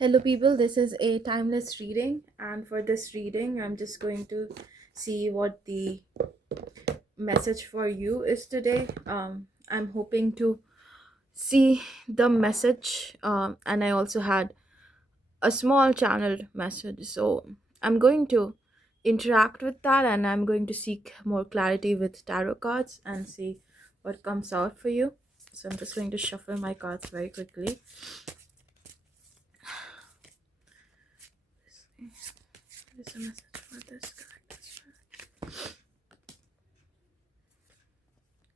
Hello, people. This is a timeless reading, and for this reading, I'm just going to see what the message for you is today. I'm hoping to see the message, and I also had a small channeled message. So I'm going to interact with that, and I'm going to seek more clarity with tarot cards and see what comes out for you. So I'm just going to shuffle my cards very quickly. What is a message for this guy?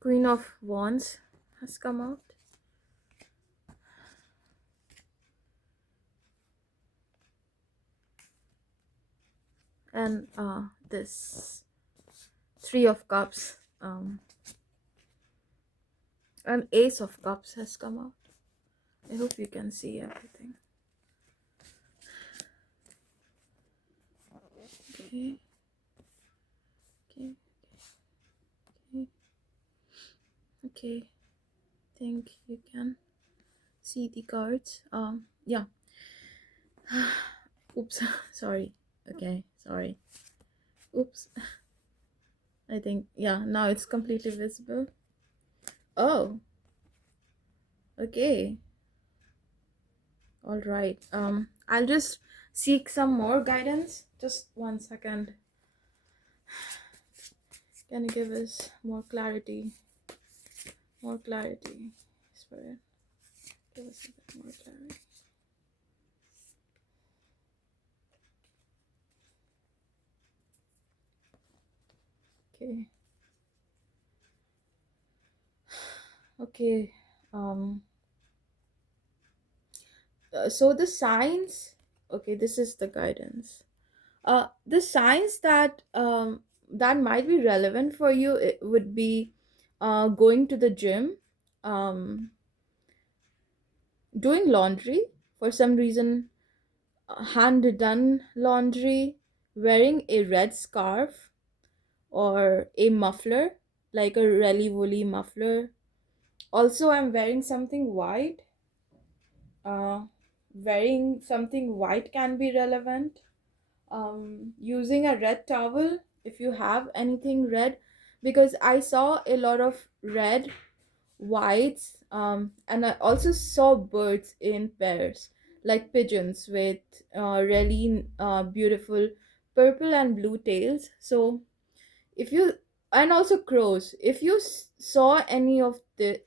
Queen of Wands has come out. And this Three of Cups, and Ace of Cups has come out. I hope you can see everything. Okay. Okay. Okay. Okay. Think you can see the cards. Yeah. Oops. Sorry. Okay. Sorry. Oops. I think, yeah, now it's completely visible. Oh, okay. All right. I'll just seek some more guidance. Just 1 second. Can you give us more clarity? More clarity, Spirit. Give us a bit more clarity. Okay. Okay. Um. So the signs. Okay, this is the guidance. The signs that might be relevant for you, it would be, going to the gym, um, doing laundry for some reason, hand done laundry, wearing a red scarf or a muffler, like a really woolly muffler. Also, I'm wearing something white. Wearing something white can be relevant. Using a red towel if you have anything red, because I saw a lot of red, whites, and I also saw birds in pairs, like pigeons with really beautiful purple and blue tails. So if you, and also crows, if you saw any of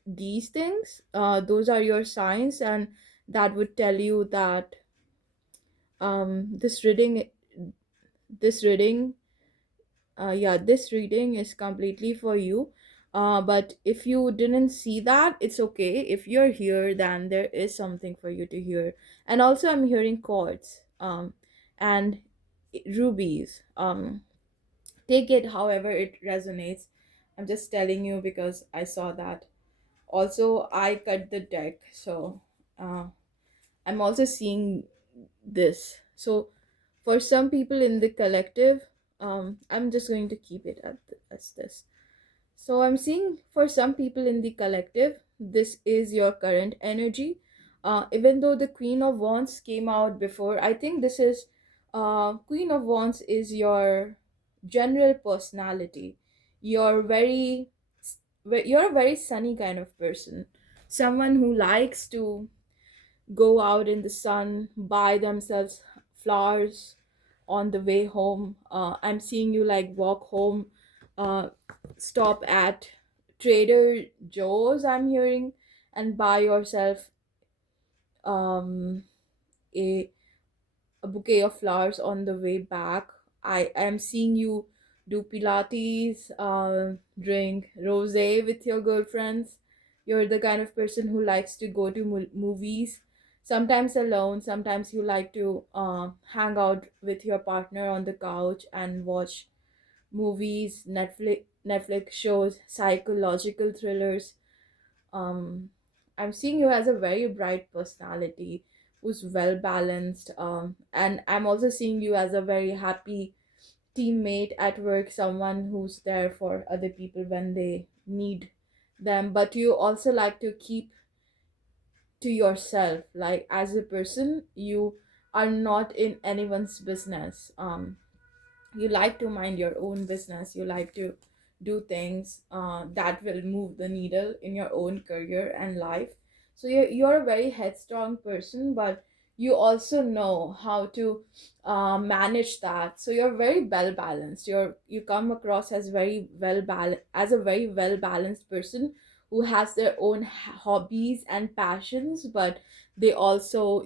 these things, those are your signs, and that would tell you that this reading, yeah, this reading is completely for you. But if you didn't see that, it's okay. If you're here, then there is something for you to hear. And also, I'm hearing chords, and rubies. Take it however it resonates. I'm just telling you because I saw that. Also, I cut the deck, so uh, I'm also seeing this. So for some people in the collective, I'm just going to keep it as this. So I'm seeing for some people in the collective, this is your current energy. Even though the Queen of Wands came out before, I think this is, Queen of Wands is your general personality. You're very, you're a very sunny kind of person. Someone who likes to go out in the sun, buy themselves flowers on the way home. I'm seeing you like walk home, uh, stop at Trader Joe's, I'm hearing, and buy yourself um, a, a bouquet of flowers on the way back. I am seeing you do Pilates, drink rosé with your girlfriends. You're the kind of person who likes to go to movies, sometimes alone. Sometimes you like to hang out with your partner on the couch and watch movies, Netflix shows, psychological thrillers. um I'm seeing you as a very bright personality who's well balanced, and I'm also seeing you as a very happy teammate at work, someone who's there for other people when they need them. But you also like to keep to yourself, like as a person, you are not in anyone's business. You like to mind your own business, you like to do things that will move the needle in your own career and life. So you're a very headstrong person, but you also know how to manage that. So you're very well balanced. You come across as very well balanced, as a very well balanced person who has their own hobbies and passions, but they also,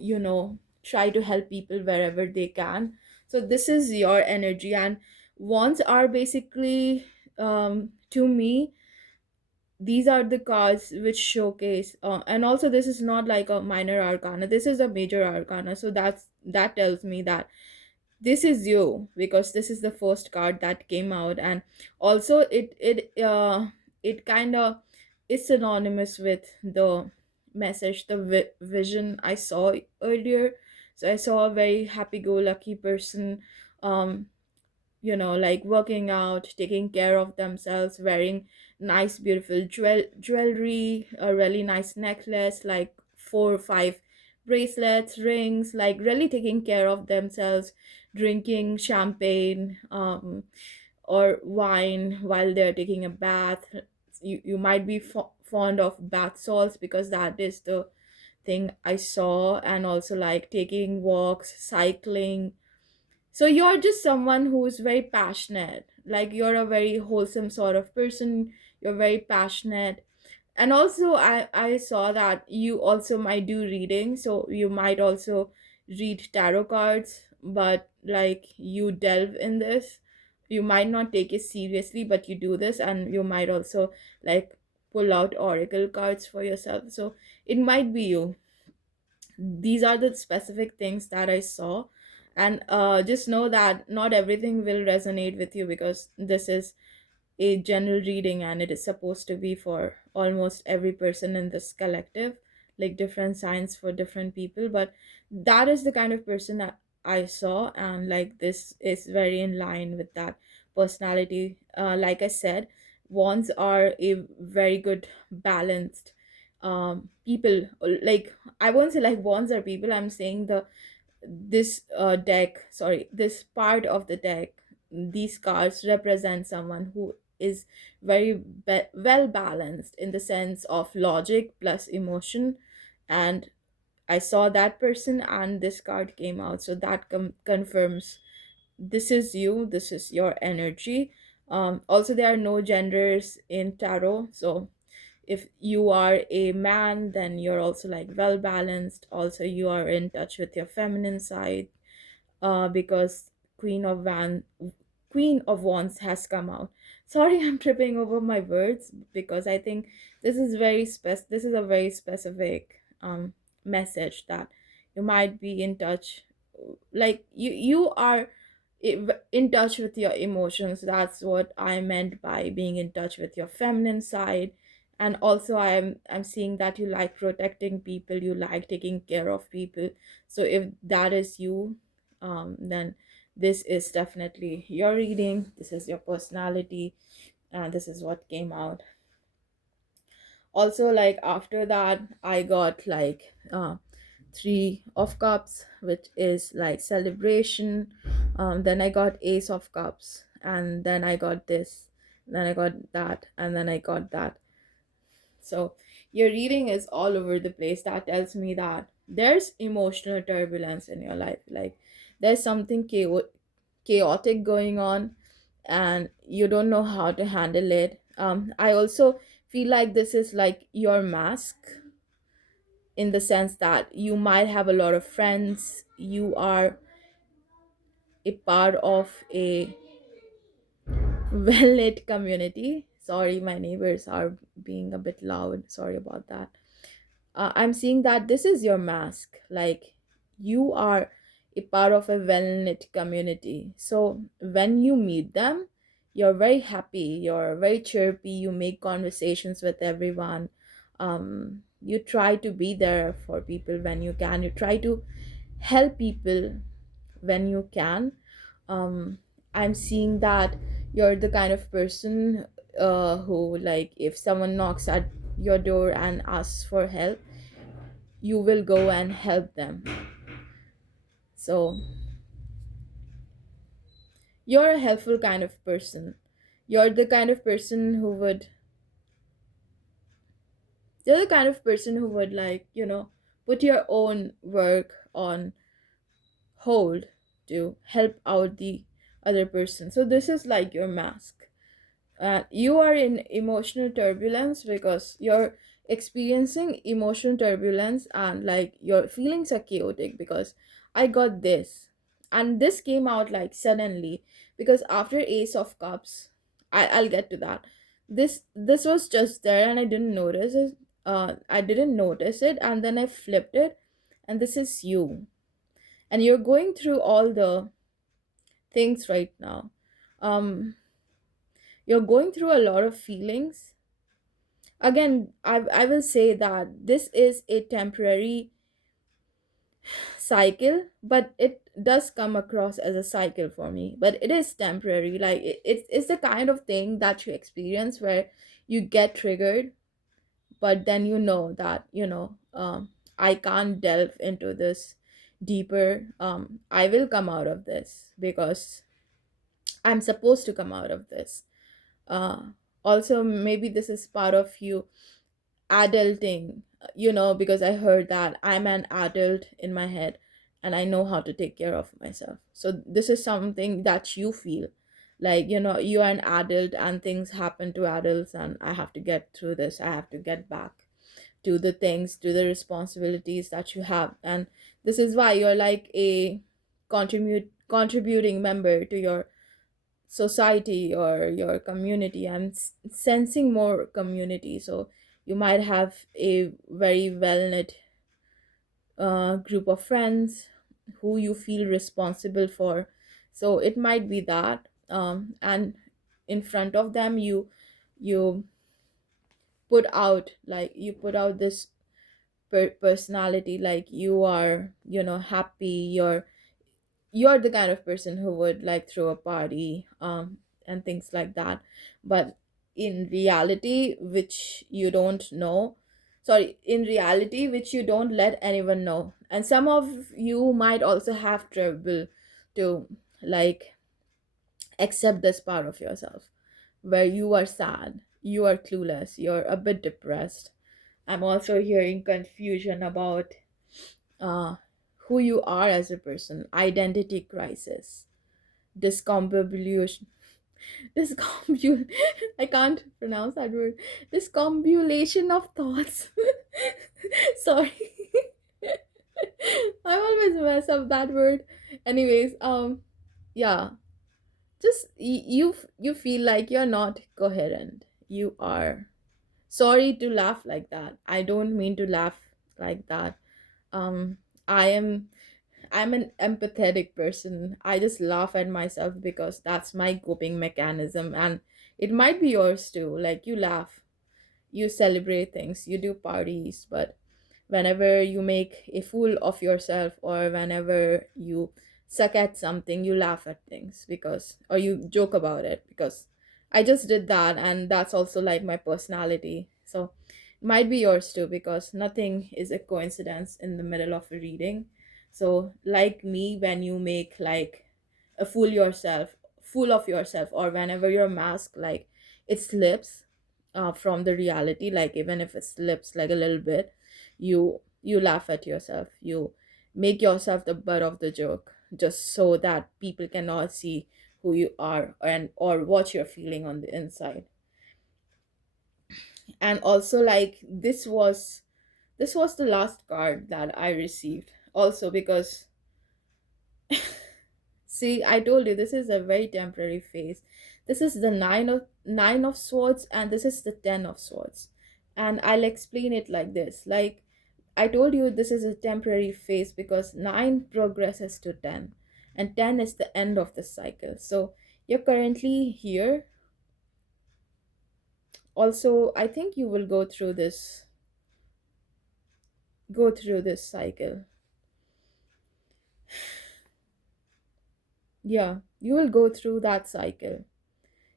try to help people wherever they can. So this is your energy, and wands are basically, to me, these are the cards which showcase, and also this is not like a minor arcana, this is a major arcana. So that tells me that this is you, because this is the first card that came out. And also it kind of is synonymous with the message, the vision I saw earlier. So I saw a very happy-go-lucky person, um like working out, taking care of themselves, wearing nice beautiful jewelry, a really nice necklace, like 4 or 5 bracelets, rings, like really taking care of themselves, drinking champagne, or wine while they're taking a bath. You might be fond of bath salts, because that is the thing I saw. And also like taking walks, cycling. So you're just someone who's very passionate. Like you're a very wholesome sort of person. You're very passionate. And also I saw that you also might do reading. So you might also read tarot cards, but like you delve in this. You might not take it seriously, but you do this, and you might also like pull out oracle cards for yourself. So it might be you. These are the specific things that I saw. And just know that not everything will resonate with you, because this is a general reading, and it is supposed to be for almost every person in this collective, like different signs for different people. But that is the kind of person that I saw, and like this is very in line with that personality. Like I said, wands are a very good balanced people. Like I won't say like wands are people, I'm saying this deck, sorry, this part of the deck, these cards represent someone who is very well balanced in the sense of logic plus emotion. And I saw that person, and this card came out, so that confirms this is you, this is your energy. Also, there are no genders in tarot. So if you are a man, then you're also like well balanced. Also, you are in touch with your feminine side, because queen of van queen of wands has come out. Sorry, I'm tripping over my words, because I think this is a very specific message that you might be in touch, like you are in touch with your emotions. That's what I meant by being in touch with your feminine side. And also I'm seeing that you like protecting people, you like taking care of people. So if that is you, then this is definitely your reading, this is your personality, and this is what came out. Also, like after that I got like 3 of cups, which is like celebration. Then I got ace of cups, and then I got this, then I got that, and then I got that. So your reading is all over the place. That tells me that there's emotional turbulence in your life. Like there's something chaotic going on, and you don't know how to handle it. I also feel like this is like your mask, in the sense that you might have a lot of friends, you are a part of a well lit community. Sorry, my neighbors are being a bit loud, sorry about that. I'm seeing that this is your mask. Like you are a part of a well knit community. So when you meet them, you're very happy, you're very chirpy, you make conversations with everyone. You try to be there for people when you can, you try to help people when you can. um I'm seeing that you're the kind of person who, like, if someone knocks at your door and asks for help, you will go and help them. So you're a helpful kind of person. You're the kind of person who would, you're the kind of person who would, like, put your own work on hold to help out the other person. So this is like your mask. You are in emotional turbulence because you're experiencing emotional turbulence, and like your feelings are chaotic because I got this, and this came out like suddenly because after Ace of Cups, I'll get to that. This was just there and I didn't notice it. I didn't notice it, and then I flipped it, and this is you, and you're going through all the things right now. You're going through a lot of feelings. Again, I will say that this is a temporary cycle, but it does come across as a cycle for me, but it is temporary. Like it's the kind of thing that you experience where you get triggered, but then you know that I can't delve into this deeper. I will come out of this because I'm supposed to come out of this. uh Also, maybe this is part of you adulting, because I heard that I'm an adult in my head and I know how to take care of myself. So this is something that you feel like, you are an adult and things happen to adults, and I have to get through this. I have to get back to the things, to the responsibilities that you have. And this is why you're like a contributing member to your society or your community. I'm sensing more community. So you might have a very well knit group of friends who you feel responsible for. So it might be that, and in front of them you put out this personality, like you are happy. You're the kind of person who would like throw a party, and things like that. But in reality, which you don't know, sorry, in reality which you don't let anyone know. And some of you might also have trouble to, like, accept this part of yourself where you are sad, you are clueless, you're a bit depressed. I'm also hearing confusion about uh who you are as a person, identity crisis, discombobulation, discombul I can't pronounce that word, discombulation of thoughts. Sorry. I always mess up that word. Anyways, yeah, just you feel like you're not coherent. You are, sorry to laugh like that, I don't mean to laugh like that. um I am, I'm an empathetic person. I just laugh at myself because that's my coping mechanism, and it might be yours too. Like, you laugh, you celebrate things, you do parties, but whenever you make a fool of yourself, or whenever you suck at something, you laugh at things because, or you joke about it because I just did that, and that's also like my personality. So it might be yours too, because nothing is a coincidence in the middle of a reading. So like me, when you make like a fool of yourself, or whenever your mask, like, it slips from the reality, like even if it slips like a little bit, you laugh at yourself, you make yourself the butt of the joke, just so that people cannot see who you are and or what you're feeling on the inside. And also, like, this was the last card that I received also, because see, I told you this is a very temporary phase. This is the nine of swords, and this is the 10 of swords. And I'll explain it like this. Like, I told you this is a temporary phase because 9 progresses to 10, and 10 is the end of the cycle. So you're currently here. Also, I think you will go through this cycle. Yeah, you will go through that cycle.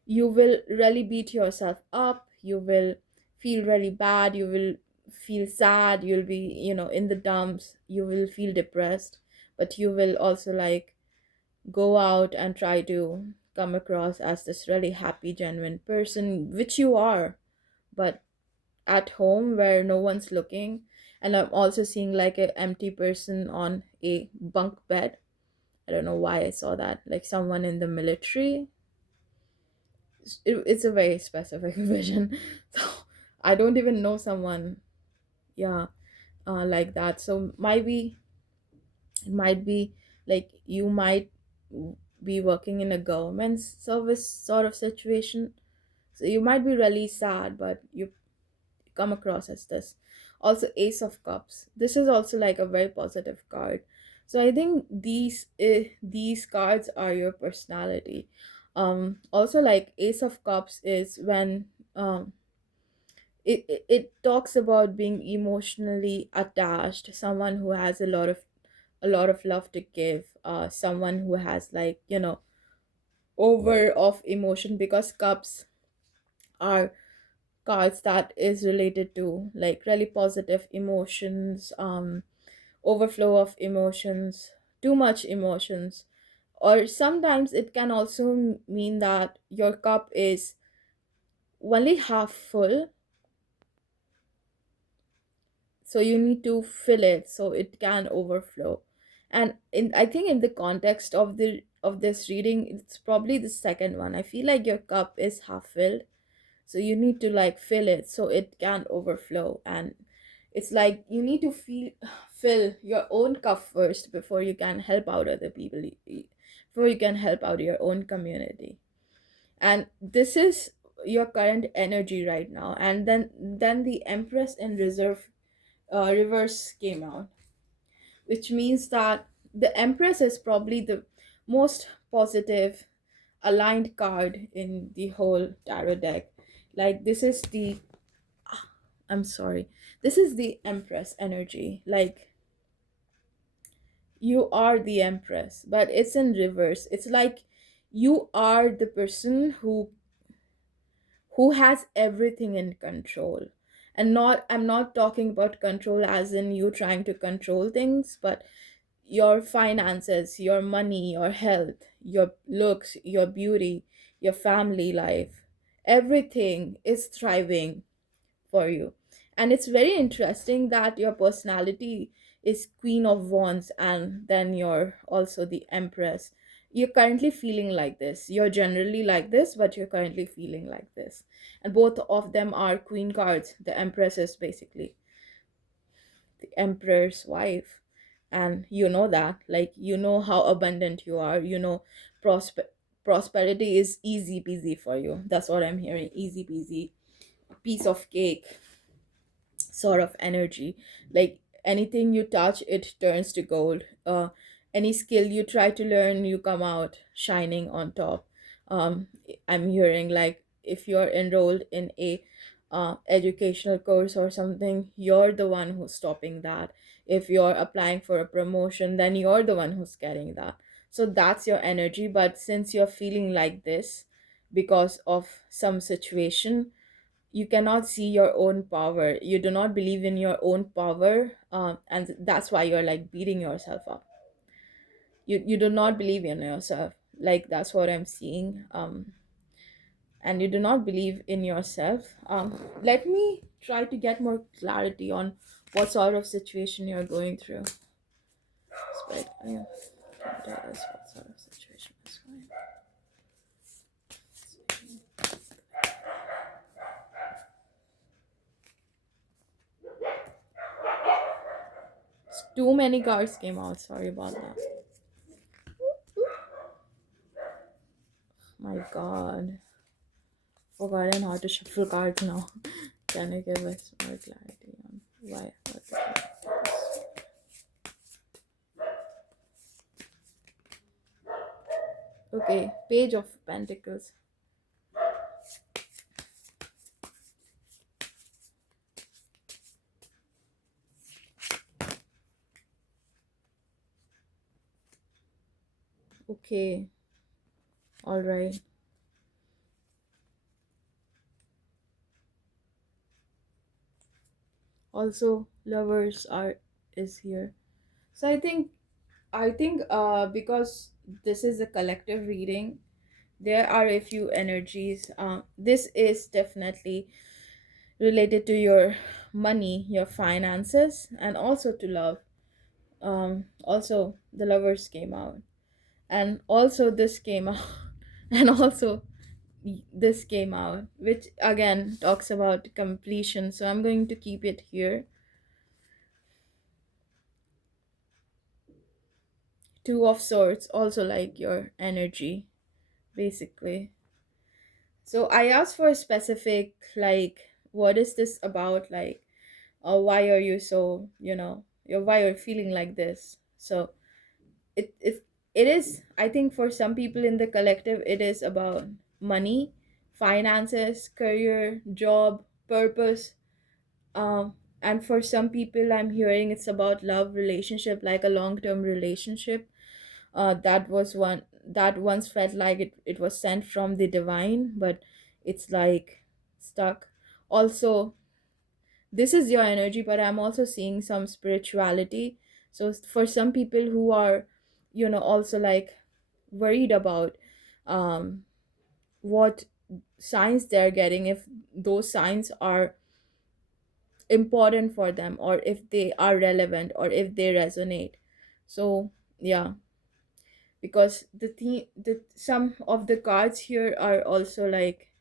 You will really beat yourself up, you will feel really bad, you will feel sad, you'll be in the dumps, you will feel depressed. but you will also like go out and try to come across as this really happy, genuine person, which you are. But at home where no one's looking, and I'm also seeing like an empty person on a bunk bed. I don't know why I saw that, like someone in the military. It's a very specific vision. So I don't even know someone, yeah, like that. So it might be like you might be working in a government service sort of situation. So you might be really sad, but you come across as this. Also, Ace of Cups. This is also like a very positive card. So I think these cards are your personality. Also, like Ace of Cups is when it talks about being emotionally attached, someone who has a lot of love to give, someone who has like, over of emotion, because cups are cards that is related to like really positive emotions, overflow of emotions, too much emotions. Or sometimes it can also mean that your cup is only half full, so you need to fill it so it can overflow. And I think in the context of this reading, it's probably the second one. I feel like your cup is half filled, so you need to like fill it so it can overflow. And it's like you need to fill your own cup first before you can help out other people, before you can help out your own community. And this is your current energy right now. And then the Empress in reverse came out, which means that the Empress is probably the most positive aligned card in the whole tarot deck. Like this is the I'm sorry. This is the Empress energy. Like you are the Empress, but it's in reverse. It's like you are the person who has everything in control. And not I'm not talking about control as in you trying to control things, but your finances, your money, your health, your looks, your beauty, your family life, everything is thriving for you. And it's very interesting that your personality is Queen of Wands, and then you're also the Empress. You're currently feeling like this. You're generally like this, but you're currently feeling like this. And both of them are Queen cards. The Empress is basically the Emperor's wife. And you know that. Like, you know how abundant you are. Prosper- prosperity is easy peasy for you. That's what I'm hearing. Easy peasy. Piece of cake sort of energy. Like anything you touch, it turns to gold. Any skill you try to learn, you come out shining on top. I'm hearing like if you're enrolled in a educational course or something, you're the one who's stopping that. If you're applying for a promotion, then you're the one who's getting that. So that's your energy. But since you're feeling like this because of some situation, you cannot see your own power, you do not believe in your own power, and that's why you're like beating yourself up. You do not believe in yourself, like that's what I'm seeing. And you do not believe in yourself. Let me try to get more clarity on what sort of situation you're going through. Spirit, yeah, tell us what sort of situation is going. Too many cards came out, sorry about that. My god, forgotten how to shuffle cards now. Can you give us more clarity on why? What the heck is- Okay, Page of Pentacles. Okay, all right. Also, Lovers are is here. So I think I think because this is a collective reading, there are a few energies. This is definitely related to your money, your finances, and also to love. Also, the lovers came out, and also this came out, and also this came out, which again talks about completion. So I'm going to keep it here. Two of Swords, also like your energy, basically. So I asked for a specific, like, what is this about? Like, why are you so, why you're feeling like this? So it is, I think for some people in the collective, it is about money, finances, career, job, purpose. And for some people, I'm hearing it's about love, relationship, like a long-term relationship. That was one that once felt like it was sent from the divine, but it's like stuck. Also, this is your energy, but I'm also seeing some spirituality. So for some people who are, also like worried about um what signs they're getting, if those signs are important for them, or if they are relevant, or if they resonate. So yeah, because the some of the cards here are also like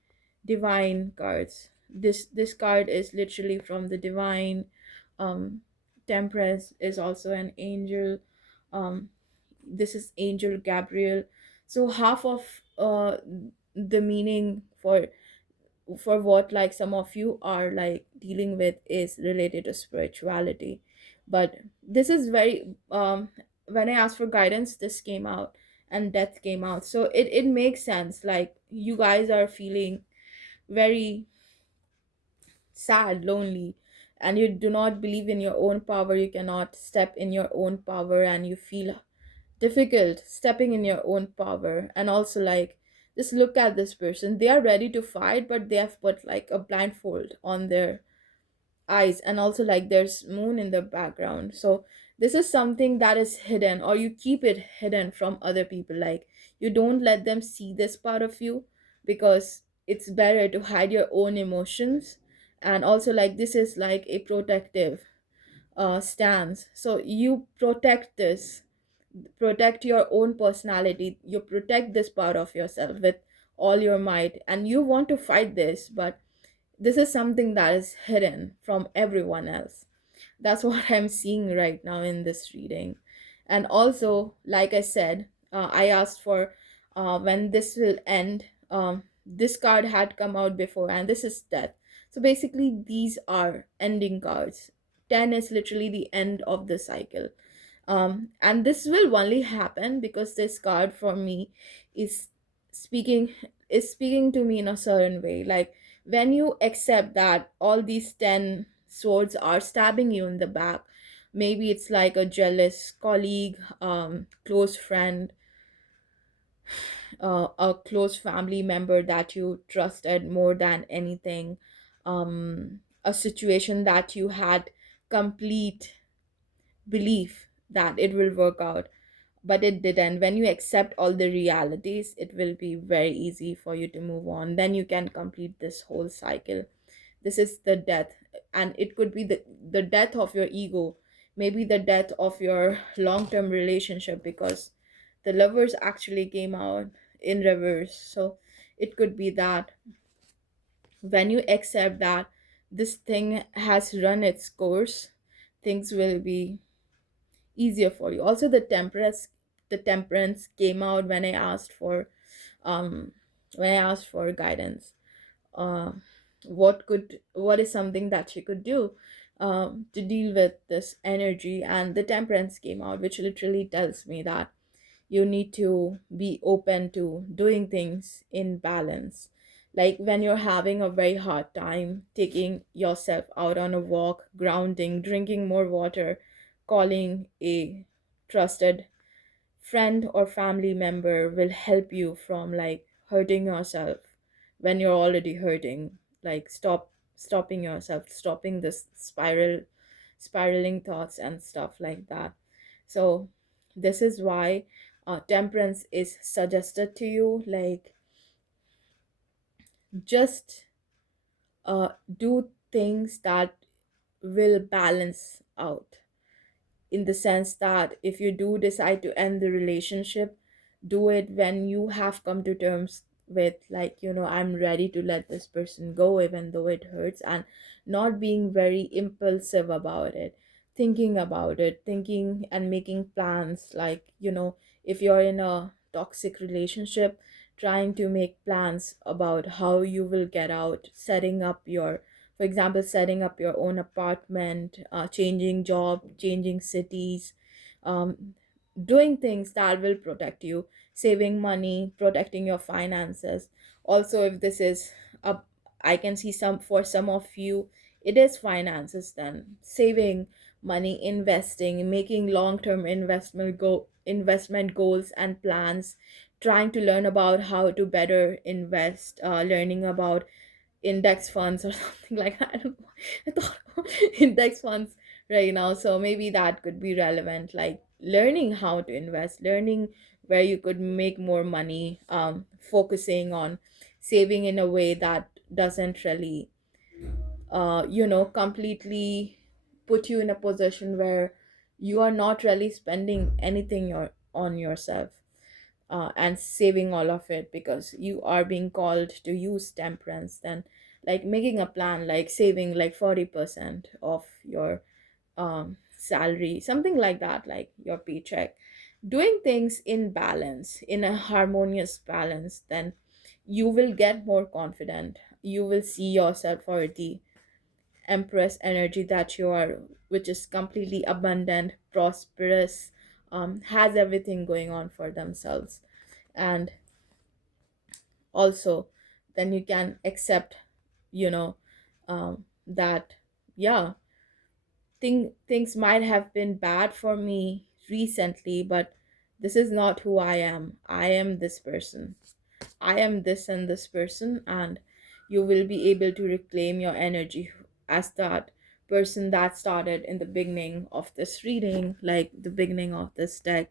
divine cards. This card is literally from the divine. Temperance is also an angel. This is angel Gabriel. So half of the meaning for what like some of you are like dealing with is related to spirituality. But this is very when I asked for guidance, this came out, and death came out. So it makes sense, like you guys are feeling very sad, lonely, and you do not believe in your own power. You cannot step in your own power, and you feel difficult stepping in your own power. And also, like, just look at this person. They are ready to fight, but they have put like a blindfold on their eyes, and also like there's moon in the background. So this is something that is hidden, or you keep it hidden from other people. Like, you don't let them see this part of you, because it's better to hide your own emotions. And also, like, this is like a protective stance. So you protect this, protect your own personality, you protect this part of yourself with all your might, and you want to fight this, but this is something that is hidden from everyone else. That's what I'm seeing right now in this reading. And also, like I said, I asked for when this will end. This card had come out before, and this is death. So basically, these are ending cards. 10 is literally the end of the cycle. And this will only happen because this card for me is speaking speaking to me in a certain way. Like, when you accept that all these 10 swords are stabbing you in the back, maybe it's like a jealous colleague, close friend, a close family member that you trusted more than anything, a situation that you had complete belief that it will work out, but it didn't. When you accept all the realities, it will be very easy for you to move on. Then you can complete this whole cycle. This is the death, and it could be the death of your ego, maybe the death of your long-term relationship, because the lovers actually came out in reverse. So it could be that when you accept that this thing has run its course, things will be easier for you. Also, the temperance came out when I asked for um guidance. uh what is something that you could do to deal with this energy, and the temperance came out, which literally tells me that you need to be open to doing things in balance. Like, when you're having a very hard time, taking yourself out on a walk, grounding, drinking more water, calling a trusted friend or family member will help you from like hurting yourself when you're already hurting. Like, stopping yourself, stopping this spiraling thoughts and stuff like that. So This is why temperance is suggested to you. Like, just do things that will balance out, in the sense that if you do decide to end the relationship, do it when you have come to terms with, like, I'm ready to let this person go even though it hurts, and not being very impulsive about it, thinking about it, thinking and making plans. Like, if you're in a toxic relationship, trying to make plans about how you will get out, setting up your, for example, setting up your own apartment, changing job, changing cities, um, doing things that will protect you, saving money, protecting your finances. Also, if this is a, I can see some, for some of you it is finances, then saving money, investing, making long-term investment goals and plans, trying to learn about how to better invest, learning about index funds or something like that. I don't know. I thought about index funds right now, so maybe that could be relevant. Like, learning how to invest, learning where you could make more money, focusing on saving in a way that doesn't really, completely put you in a position where you are not really spending anything on yourself, and saving all of it because you are being called to use temperance. Then, like, making a plan, like saving like 40% of your salary, something like that, like your paycheck, doing things in balance, in a harmonious balance. Then you will get more confident, you will see yourself for the empress energy that you are, which is completely abundant, prosperous, has everything going on for themselves. And also, then you can accept, you know that, yeah, things might have been bad for me recently, but this is not who I am. I am this person. I am this and this person. And you will be able to reclaim your energy as that person that started in the beginning of this reading, like the beginning of this deck,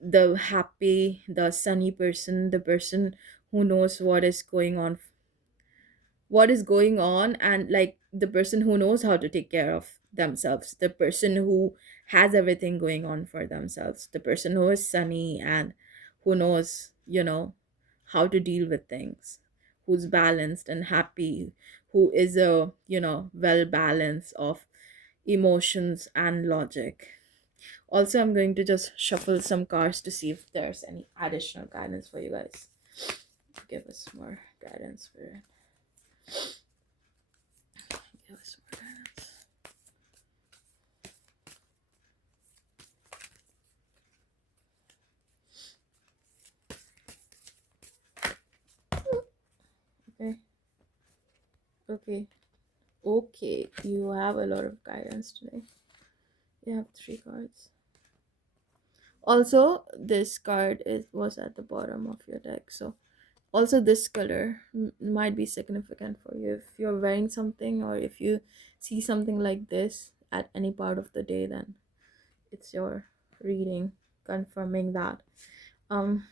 the happy, the sunny person, the person who knows what is going on, and like the person who knows how to take care of themselves, the person who has everything going on for themselves, the person who is sunny and who knows, how to deal with things, who's balanced and happy, who is a, well balance of emotions and logic. Also, I'm going to just shuffle some cards to see if there's any additional guidance for you guys. Give us more guidance, Spirit. Give us more guidance. Okay. Okay. Okay. You have a lot of guidance today. You have 3 cards. Also, this card was at the bottom of your deck. So, also this color might be significant for you if you're wearing something, or if you see something like this at any part of the day. Then it's your reading confirming that. Um,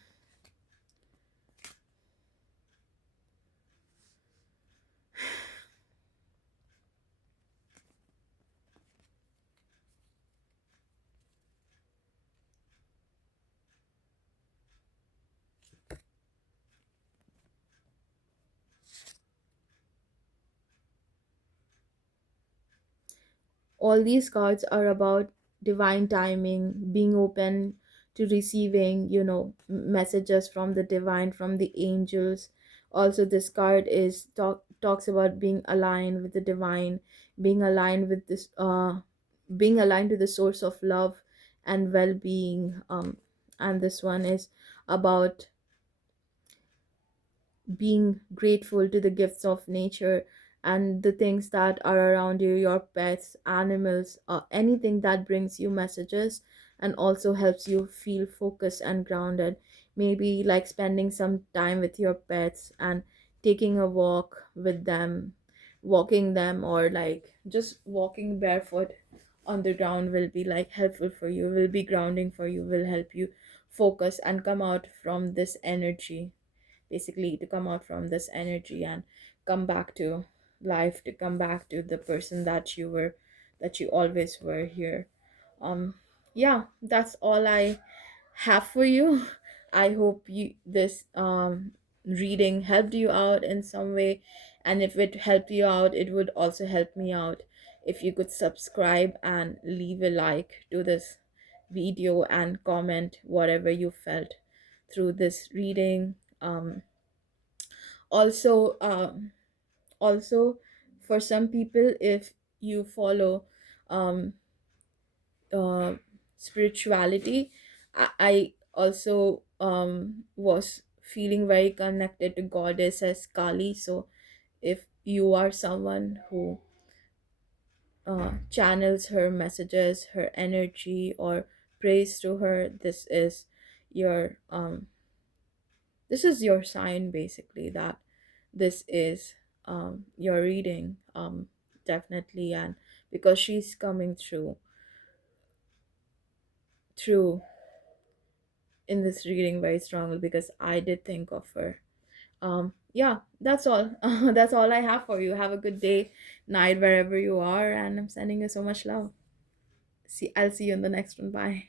all these cards are about divine timing, being open to receiving, messages from the divine, from the angels. Also, this card talks about being aligned with the divine, being aligned with this being aligned to the source of love and well-being. And this one is about being grateful to the gifts of nature and the things that are around you, your pets, animals, anything that brings you messages and also helps you feel focused and grounded. Maybe like spending some time with your pets and taking a walk with them, walking them, or like just walking barefoot on the ground will be like helpful for you, will be grounding for you, will help you focus and come out from this energy, basically to come out from this energy and come back to life, to come back to the person that you were, that you always were here. um yeah, that's all I have for you. I hope you this reading helped you out in some way, and if it helped you out, it would also help me out if you could subscribe and leave a like to this video and comment whatever you felt through this reading. Also, also for some people, if you follow um uh, spirituality, I also was feeling very connected to goddess as Kali. So if you are someone who channels her messages, her energy, or prays to her, your this is your sign, basically, that this is your reading, definitely. And because she's coming through in this reading very strongly, because I did think of her. Yeah, that's all. That's all I have for you. Have a good day, night, wherever you are, and I'm sending you so much love. See, I'll see you in the next one. Bye.